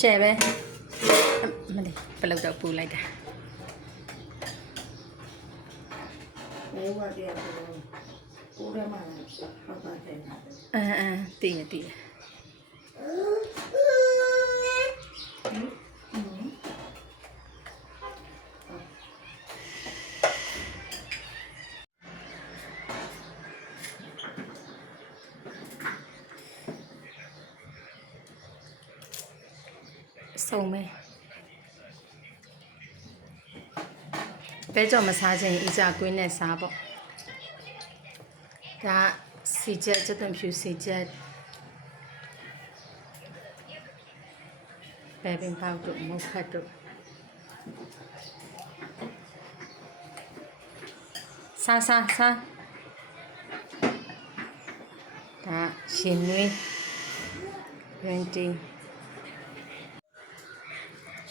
share ပဲမလေးဘယ်လောက်တော့ပူလိုက်တာ没我的不的嘛，好吧的。တည်ရတည်ရစုံမဲပဲကြော်မစားခြင်းအီကြကွင်းနဲ့စားပေါ့ဒါစီချက်ချက်သွန်ဖြူစီချက်ပဲပင်ပေါက်တို့မုတ်ခတ်တို့စားဒါရှင်နွေးရန်တီ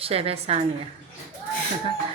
ရှယ်ပဲစားနေတာ